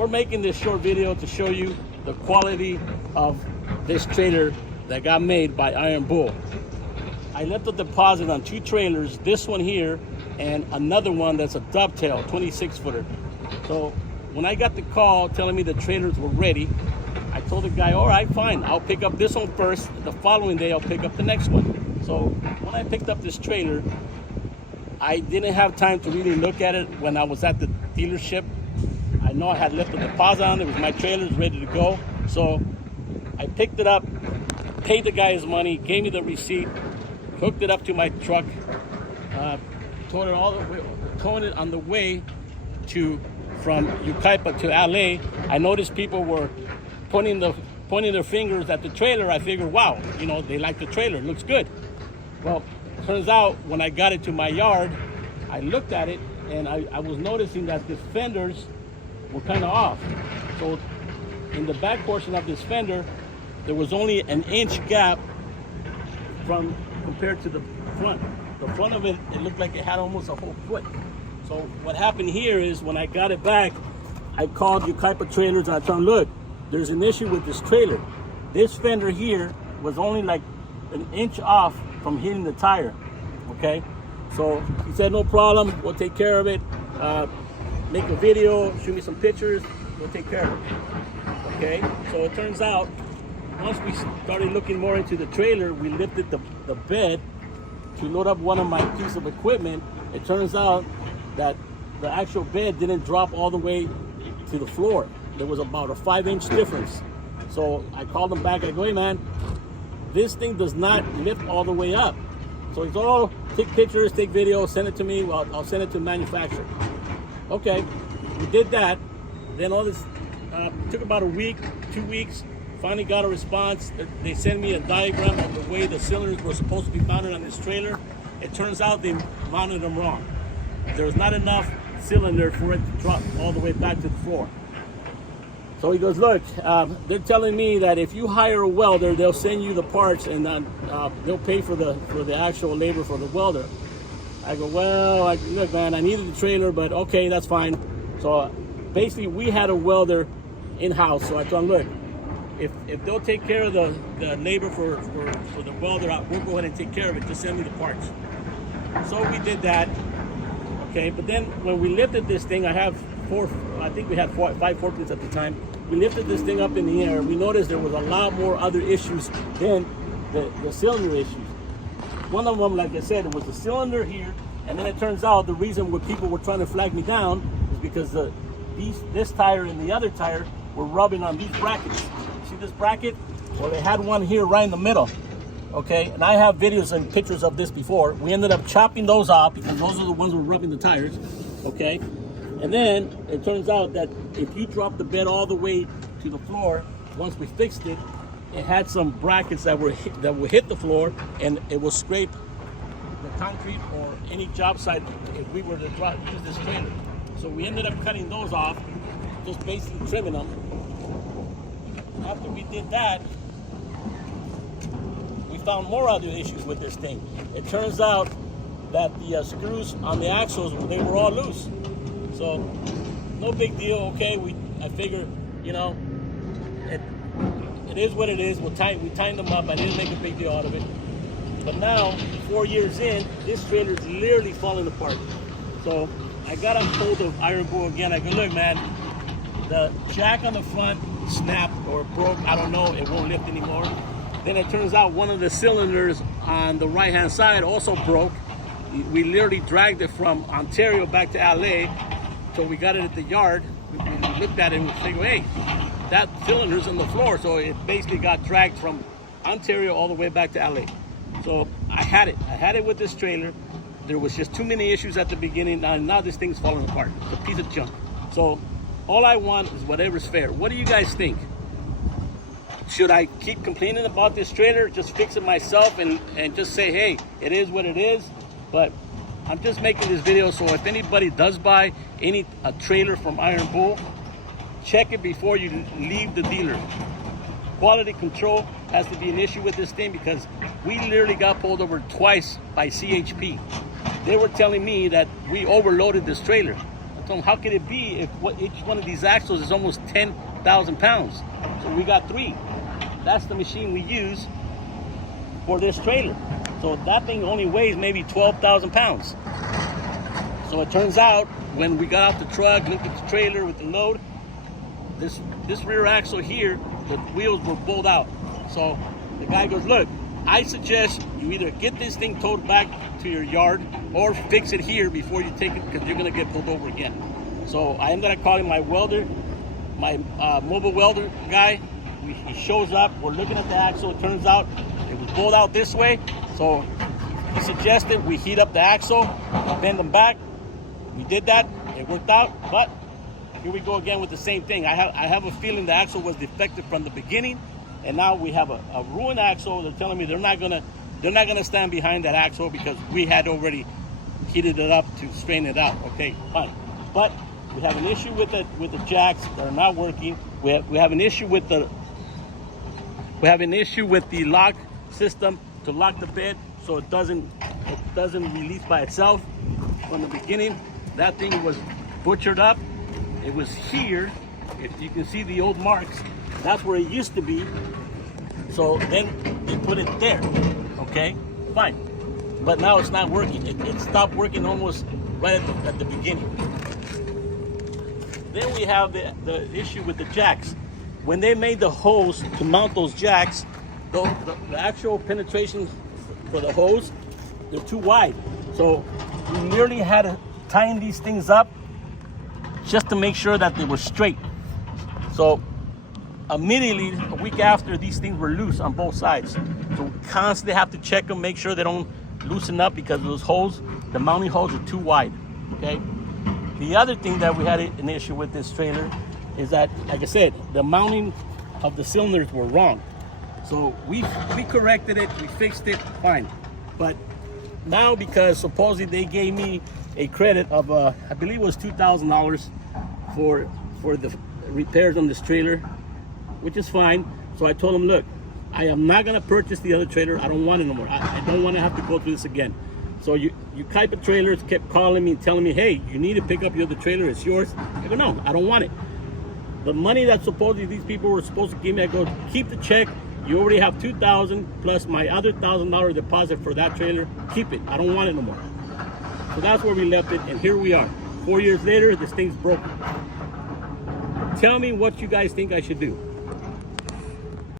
we're making this short video to show you the quality of this trailer that got made by Iron Bull. I left a deposit on 2 trailers, this one here and another one that's a dovetail 26 footer. So when I got the call telling me the trailers were ready, I told the guy, all right, fine, I'll pick up this one first. The following day, I'll pick up the next one. So when I picked up this trailer, I didn't have time to really look at it when I was at the dealership. I know I had left a deposit on it. It was my trailers ready to go. So I picked it up, paid the guy his money, gave me the receipt, hooked it up to my truck, towed it on the way from Yucaipa to LA. I noticed people were pointing their fingers at the trailer. I figured, wow, you know, they like the trailer, it looks good. Well, turns out when I got it to my yard, I looked at it and I was noticing that the fenders were kind of off. So in the back portion of this fender, there was only an inch gap compared to the front. The front of it, it looked like it had almost a whole foot. So what happened here is when I got it back, I called Yucaipa Trailers and I told them, look, there's an issue with this trailer. This fender here was only like an inch off from hitting the tire, okay? So he said, no problem, we'll take care of it. Make a video, shoot me some pictures, we'll take care of it, okay? So it turns out, once we started looking more into the trailer, we lifted the bed to load up one of my pieces of equipment. It turns out that the actual bed didn't drop all the way to the floor. There was about a 5-inch difference. So I called him back, I go, hey man, this thing does not lift all the way up. So he's all, take pictures, take videos, send it to me, I'll send it to the manufacturer. Okay, we did that. Then all this took about a week, 2 weeks. Finally got a response. They sent me a diagram of the way the cylinders were supposed to be mounted on this trailer. It turns out they mounted them wrong. There was not enough cylinder for it to drop all the way back to the floor. So he goes, look, they're telling me that if you hire a welder, they'll send you the parts and then they'll pay for the actual labor for the welder. I go, well, look, man, I needed the trailer, but okay, that's fine. So basically, we had a welder in-house. So I told him, look, if they'll take care of the labor for the welder, we'll go ahead and take care of it. Just send me the parts. So we did that. Okay, but then when we lifted this thing, I think we had 5 forklifts at the time. We lifted this thing up in the air. We noticed there was a lot more other issues than the cylinder issues. One of them, like I said, it was the cylinder here, and then it turns out the reason why people were trying to flag me down is because this tire and the other tire were rubbing on these brackets. See this bracket? Well, they had one here right in the middle. Okay, and I have videos and pictures of this before. We ended up chopping those off because those are the ones that were rubbing the tires. Okay, and then it turns out that if you drop the bed all the way to the floor, once we fixed it, it had some brackets that would hit the floor and it will scrape the concrete or any job site if we were to use this trailer. So we ended up cutting those off, just basically trimming them. After we did that, we found more other issues with this thing. It turns out that the screws on the axles, they were all loose. So no big deal, okay, I figured, you know, it is what it is. We tightened them up. I didn't make a big deal out of it. But now, 4 years in, this trailer is literally falling apart. So I got on hold of Iron Bull again. I go, look, man, the jack on the front snapped or broke. I don't know. It won't lift anymore. Then it turns out one of the cylinders on the right-hand side also broke. We literally dragged it from Ontario back to LA. So we got it at the yard. We looked at it and we figured, hey, that cylinder's on the floor. So it basically got dragged from Ontario all the way back to LA. So I had it with this trailer. There was just too many issues at the beginning. Now this thing's falling apart. It's a piece of junk. So all I want is whatever's fair. What do you guys think? Should I keep complaining about this trailer, just fix it myself and just say, hey, it is what it is? But I'm just making this video so if anybody does buy a trailer from Iron Bull, check it before you leave the dealer. Quality control has to be an issue with this thing because we literally got pulled over twice by CHP. They were telling me that we overloaded this trailer. I told him, how could it be if each one of these axles is almost 10,000 pounds? So we got 3. That's the machine we use for this trailer. So that thing only weighs maybe 12,000 pounds. So it turns out when we got out the truck, looked at the trailer with the load, this rear axle here, the wheels were pulled out. So the guy goes, look, I suggest you either get this thing towed back to your yard or fix it here before you take it, because you're gonna get pulled over again. So I ended up calling my welder, my mobile welder guy. He shows up, we're looking at the axle. It turns out it was pulled out this way. So he suggested we heat up the axle, bend them back. We did that, it worked out, but here we go again with the same thing. I have a feeling the axle was defective from the beginning, and now we have a ruined axle. They're telling me they're not gonna stand behind that axle because we had already heated it up to straighten it out. Okay, fine. But we have an issue with the jacks that are not working. We have an issue with the lock system to lock the bed so it doesn't release by itself. From the beginning, that thing was butchered up. It was here. If you can see the old marks, that's where it used to be. So then they put it there. Okay, fine. But now it's not working. It stopped working almost right at the beginning. Then we have the issue with the jacks. When they made the hose to mount those jacks, the actual penetration for the hose, they're too wide. So we nearly had to tighten these things up just to make sure that they were straight. So immediately, a week after, these things were loose on both sides. So we constantly have to check them, make sure they don't loosen up because those holes, the mounting holes are too wide, okay? The other thing that we had an issue with this trailer is that, like I said, the mounting of the cylinders were wrong. So we corrected it, we fixed it, fine. But now, because supposedly they gave me a credit of, I believe it was $2,000 for the repairs on this trailer, which is fine. So I told them, look, I am not gonna purchase the other trailer. I don't want it no more. I don't want to have to go through this again. So you Kaipa Trailers kept calling me and telling me, hey, you need to pick up your other trailer, it's yours. I go, no, I don't want it. The money that supposedly these people were supposed to give me, I go, keep the check. You already have $2,000 plus my other $1,000 deposit for that trailer. Keep it, I don't want it no more. So that's where we left it, and here we are. 4 years later, this thing's broken. Tell me what you guys think I should do.